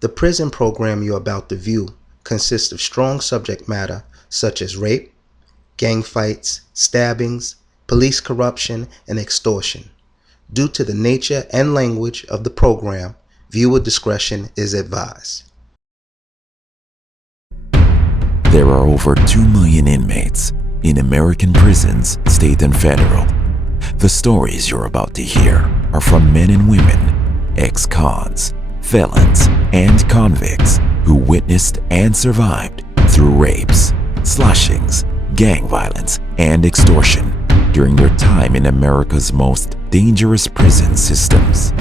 The prison program you're about to view consists of strong subject matter such as rape, gang fights, stabbings, police corruption, and extortion. Due to the nature and language of the program, viewer discretion is advised. There are over 2 million inmates in American prisons, state and federal. The stories you're about to hear are from men and women, ex-cons, felons, and convicts who witnessed and survived through rapes, slashings, gang violence, and extortion during their time in America's most dangerous prison systems.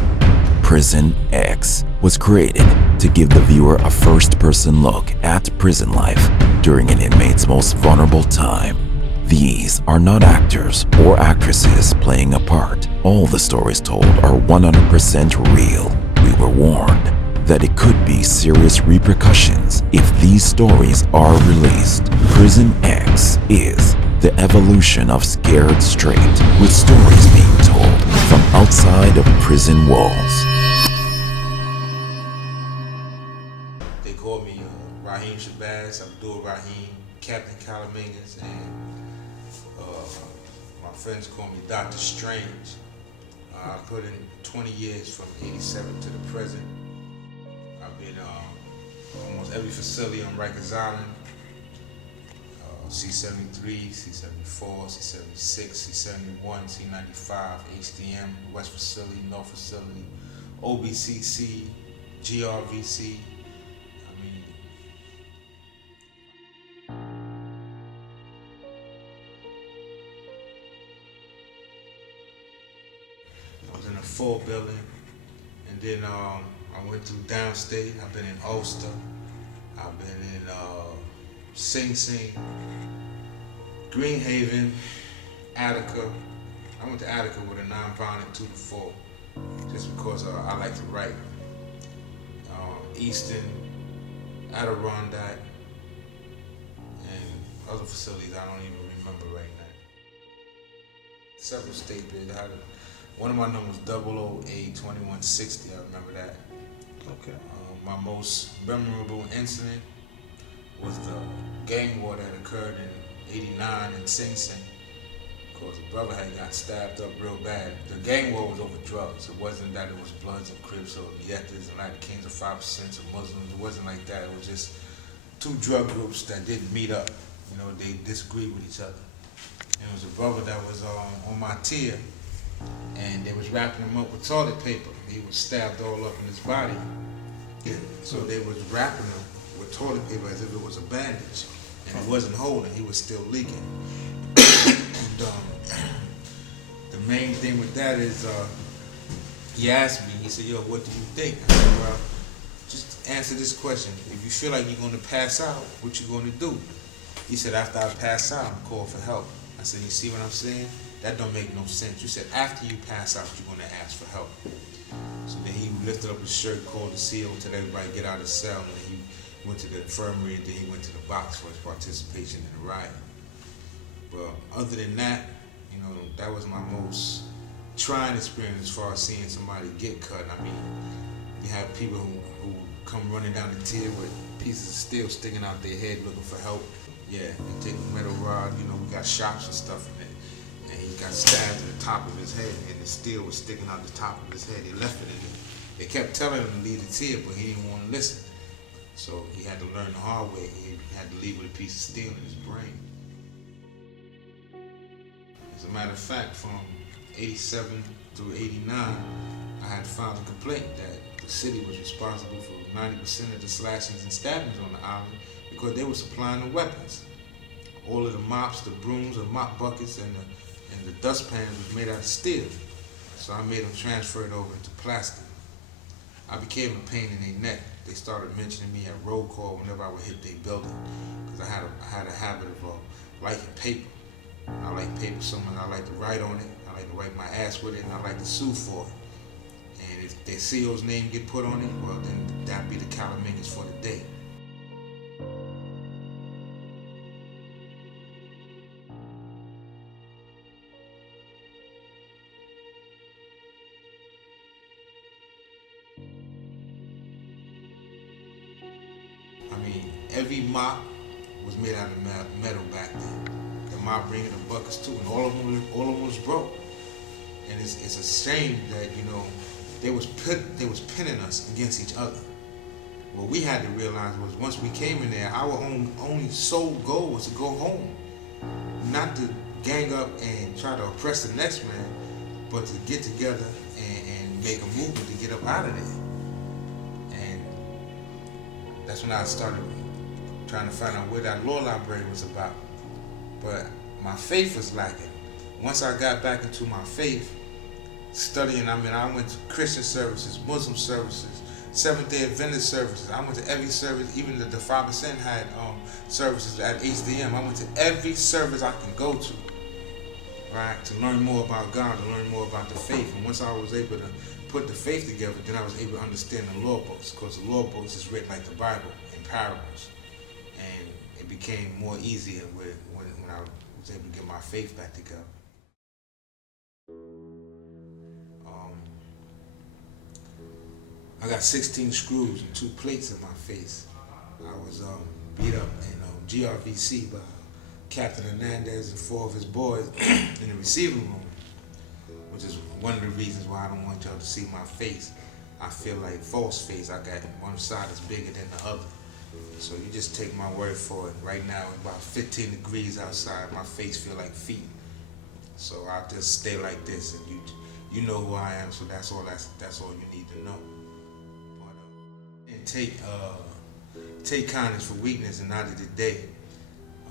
Prison X was created to give the viewer a first-person look at prison life during an inmate's most vulnerable time. These are not actors or actresses playing a part. All the stories told are 100% real. We were warned that it could be serious repercussions if these stories are released. Prison X is the evolution of Scared Straight, with stories being told from outside of prison walls. They call me Raheem Shabazz, Abdul Rahim, Captain Calamingas, and my friends call me Dr. Strange. I put in 20 years from 87 to the present. I've been almost every facility on Rikers Island. C-73, C-74, C-76, C-71, C-95, HDM, West Facility, North Facility, OBCC, GRVC. I was in a full building, and then I went through downstate. I've been in Ulster. I've been in Sing Sing, Greenhaven, Attica. I went to Attica with a non-violent 2-4, just because I like to write. Easton, Adirondack, and other facilities I don't even remember right now. Several state bids. One of my numbers was 00A2160. I remember that. Okay. My most memorable incident was the gang war that occurred in '89 in Sing Sing. Of course, a brother had got stabbed up real bad. The gang war was over drugs. It wasn't that it was Bloods or Crips or Yetas and like Kings of 5% or Muslims. It wasn't like that. It was just two drug groups that didn't meet up. You know, they disagreed with each other. And it was a brother that was on my tier, and they was wrapping him up with toilet paper. He was stabbed all up in his body. Yeah. So they was wrapping him with toilet paper as if it was a bandage, and it wasn't holding. He was still leaking. And, the main thing with that is, he asked me. He said, "Yo, what do you think?" I said, "Well, just answer this question. If you feel like you're going to pass out, what you going to do?" He said, "After I pass out, I'm call for help." I said, "You see what I'm saying? That don't make no sense. You said after you pass out, you're going to ask for help." So then he lifted up his shirt, called the CO, told everybody to get out of the cell, and then he went to the infirmary, and then he went to the box for his participation in the riot. But other than that, you know, that was my most trying experience as far as seeing somebody get cut. I mean, you have people who come running down the tier with pieces of steel sticking out their head looking for help. Yeah, they take a metal rod, you know, we got shops and stuff in it. And he got stabbed in the top of his head, and the steel was sticking out the top of his head. He left it in there. They kept telling him to leave the tier, but he didn't want to listen. So he had to learn the hard way. He had to leave with a piece of steel in his brain. As a matter of fact, from 87 through 89, I had filed a complaint that the city was responsible for 90% of the slashings and stabbings on the island because they were supplying the weapons. All of the mops, the brooms, the mop buckets, and the dustpans was made out of steel. So I made them transfer it over into plastic. I became a pain in their neck. They started mentioning me at roll call whenever I would hit their building, because I had a habit of liking paper. I like paper so much. I like to write on it. I like to wipe my ass with it, and I like to sue for it. And if their CEO's name get put on it, well, then that'd be the Calamingas for the day. I mean, every mop was made out of metal back then. The mop bringing the buckets too, and all of them was broke. And it's a shame that they was pinning us against each other. What we had to realize was once we came in there, our only sole goal was to go home, not to gang up and try to oppress the next man, but to get together and make a movement to get up out of there. And that's when I started trying to find out what that law library was about. But my faith was lacking. Once I got back into my faith, studying, I went to Christian services, Muslim services, Seventh-day Adventist services. I went to every service, even the Father Sent had services at HDM. I went to every service I can go to, right, to learn more about God, to learn more about the faith. And once I was able to put the faith together, then I was able to understand the law books, because the law books is written like the Bible in parables. And it became more easier when I was able to get my faith back together. I got 16 screws and 2 plates in my face. I was beat up in GRVC by Captain Hernandez and 4 of his boys in the receiving room, which is one of the reasons why I don't want y'all to see my face. I feel like false face. I got one side is bigger than the other. So you just take my word for it. Right now, it's about 15 degrees outside. My face feel like feet. So I'll just stay like this, and you know who I am. So that's all you need to know. And take kindness for weakness and not of the day.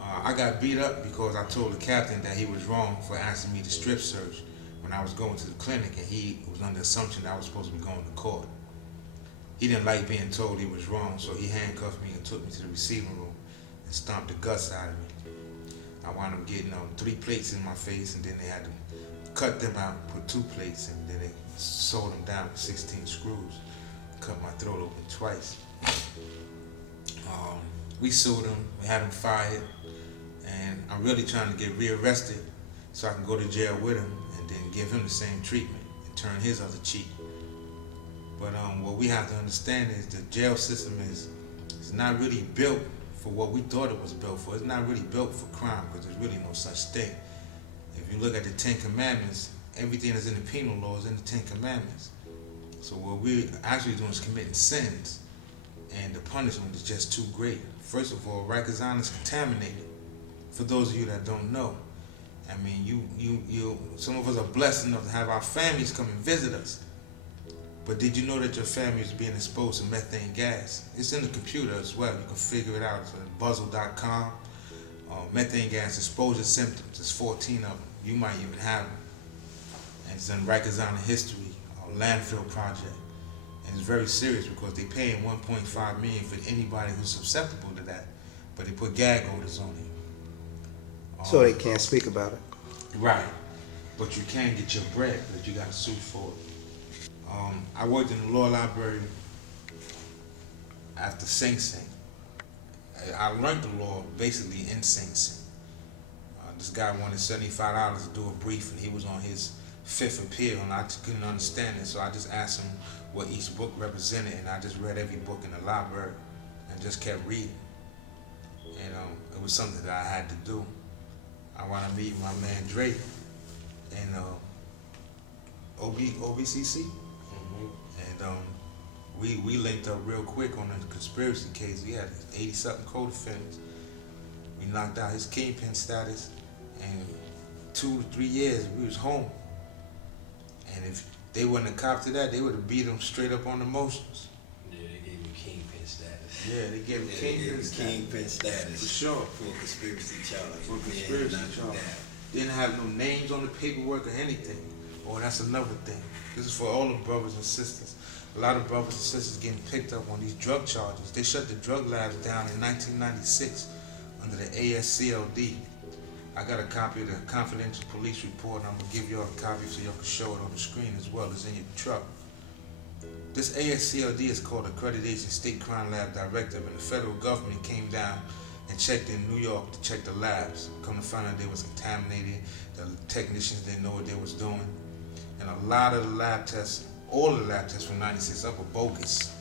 I got beat up because I told the captain that he was wrong for asking me to strip search when I was going to the clinic, and he was under the assumption that I was supposed to be going to court. He didn't like being told he was wrong, so he handcuffed me and took me to the receiving room and stomped the guts out of me. I wound up getting 3 plates in my face, and then they had to cut them out, put 2 plates, and then they sewed them down with 16 screws. Cut my throat open twice. We sued him, we had him fired, and I'm really trying to get rearrested so I can go to jail with him and then give him the same treatment and turn his other cheek. But what we have to understand is the jail system is not really built for what we thought it was built for. It's not really built for crime, because there's really no such thing. If you look at the 10 Commandments, everything that's in the penal law is in the 10 Commandments. So what we're actually doing is committing sins, and the punishment is just too great. First of all, Rikers Island is contaminated. For those of you that don't know, I mean, some of us are blessed enough to have our families come and visit us. But did you know that your family is being exposed to methane gas? It's in the computer as well. You can figure it out. It's at buzzle.com. Methane gas exposure symptoms. There's 14 of them. You might even have them. And it's in Rikers Island history, landfill project. And it's very serious because they're paying $1.5 million for anybody who's susceptible to that. But they put gag orders on it. So they can't speak about it. Right. But you can get your bread, but you got to sue for it. I worked in the law library after Sing Sing. I learned the law basically in Sing Sing. This guy wanted $75 to do a brief, and he was on his 5th appeal, and I couldn't understand it, so I just asked him what each book represented, and I just read every book in the library and just kept reading. And it was something that I had to do. I want to meet my man Drake and OBCC. And we linked up real quick on the conspiracy case. We had 80-something co-defendants. We knocked out his kingpin status, and 2 to 3 years we was home. And if they wouldn't have copped to that, they would have beat him straight up on the motions. Yeah, they gave him kingpin status. Yeah, they gave him kingpin status. For sure. For a conspiracy charge. For a conspiracy charge. Didn't have no names on the paperwork or anything. Oh, that's another thing. This is for all the brothers and sisters. A lot of brothers and sisters getting picked up on these drug charges. They shut the drug labs down in 1996 under the ASCLD. I got a copy of the confidential police report, and I'm going to give y'all a copy so y'all can show it on the screen as well as in your truck. This ASCLD is called Accreditation State Crime Lab Directive, and the federal government came down and checked in New York to check the labs. Come to find out they was contaminated, the technicians didn't know what they was doing. And a lot of the lab tests, all the lab tests from 96 up were bogus.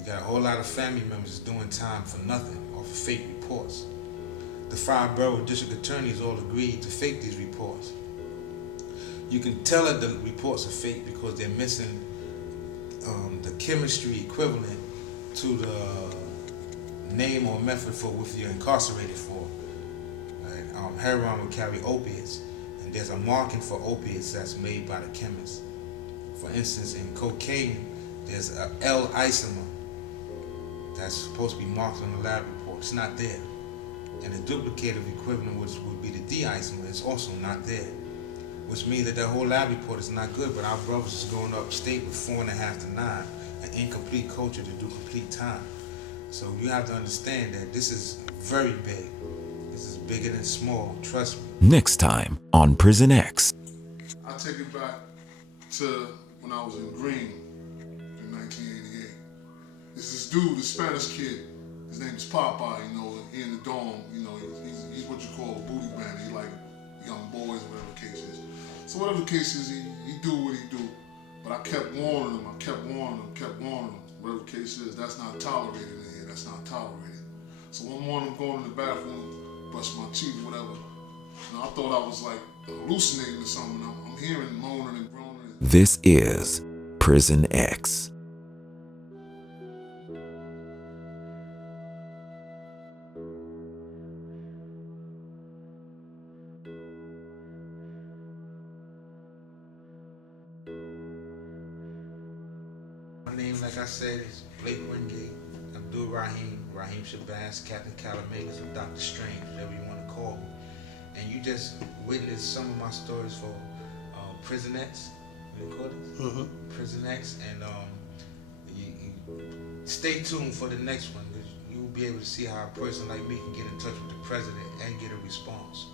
You got a whole lot of family members doing time for nothing off of fake reports. The 5 borough district attorneys all agreed to fake these reports. You can tell that the reports are fake because they're missing the chemistry equivalent to the name or method for what you're incarcerated for. Like, heroin will carry opiates, and there's a marking for opiates that's made by the chemist. For instance, in cocaine, there's a L isomer that's supposed to be marked on the lab report. It's not there. And the duplicative equivalent, which would be the D isomer, is also not there. Which means that whole lab report is not good, but our brothers is going upstate with 4.5 to 9, an incomplete culture to do complete time. So you have to understand that this is very big. This is bigger than small, trust me. Next time on Prison X. I take it back to when I was in Green in 1988. There's this dude, this Spanish kid, his name is Popeye, you know, he in the dorm, you know, he's what you call a booty bandit. He like young boys, whatever the case is. So whatever the case is, he do what he do. But I kept warning him, whatever the case is, that's not tolerated in here, that's not tolerated. So one morning I'm going in the bathroom, brush my teeth, whatever. And I thought I was like hallucinating or something. I'm hearing moaning and groaning. This is Prison X. My name, like I said, is Blake Wingate, Abdul Rahim, Raheem Shabazz, Captain Calamegas, or Dr. Strange, whatever you want to call me. And you just witnessed some of my stories for Prison X. What do you call it? Mm-hmm. Prison X. And you stay tuned for the next one, because you will be able to see how a person like me can get in touch with the president and get a response.